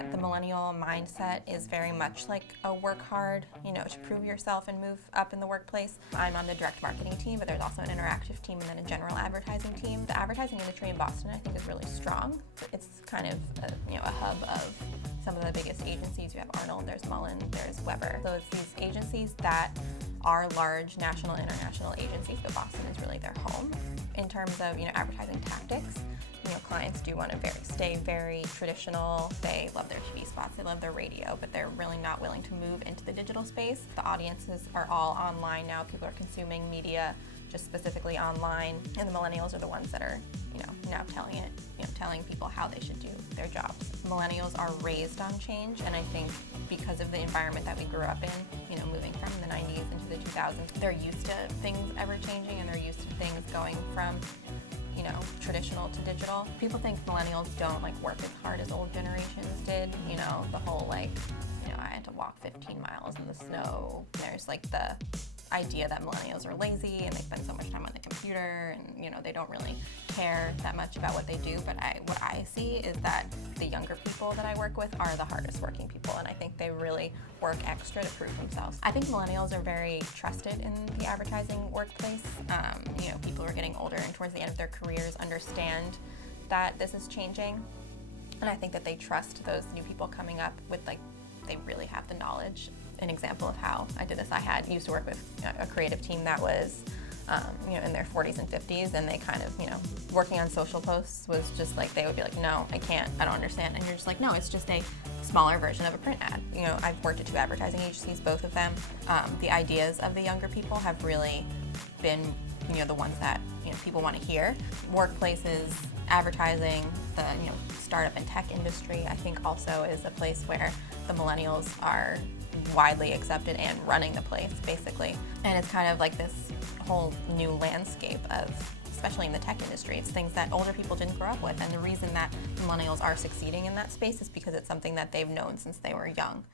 that the millennial mindset is very much like a work hard, to prove yourself and move up in the workplace. I'm on the direct marketing team, but there's also an interactive team and then a general advertising team. The advertising industry in Boston, I think, is really strong. It's kind of a hub of some of the biggest agencies. You have Arnold, there's Mullen, there's Weber. So it's these agencies that are large national and international agencies, but Boston is really their home. In terms of advertising tactics, clients do want to stay very traditional. They love their TV spots, they love their radio, but they're really not willing to move into the digital space. The audiences are all online now. People are consuming media just specifically online, and the millennials are the ones that are now telling people how they should do their jobs. Millennials are raised on change, and I think because of the environment that we grew up in, moving from the 90s into the 2000s, they're used to things ever changing, and they're used to things going from traditional to digital. People think millennials don't work as hard as old generations did. The whole I had to walk 15 miles in the snow. There's the idea that millennials are lazy and they spend so much time on the computer and they don't really care that much about what they do. But what I see is that the younger people that I work with are the hardest working people, and I think they really work extra to prove themselves. I think millennials are very trusted in the advertising workplace. People who are getting older and towards the end of their careers understand that this is changing, and I think that they trust those new people coming up with they really have the knowledge. An example of how I did this, I used to work with a creative team that was in their 40s and 50s, and they kind of, working on social posts was just they would be no, I can't, I don't understand. And you're just no, it's just a smaller version of a print ad. I've worked at 2 advertising agencies, both of them. The ideas of the younger people have really been, the ones that, people want to hear. Workplaces, advertising, the, startup and tech industry, I think also is a place where the millennials are widely accepted and running the place, basically. And it's kind of this whole new landscape of, especially in the tech industry, it's things that older people didn't grow up with. And the reason that millennials are succeeding in that space is because it's something that they've known since they were young.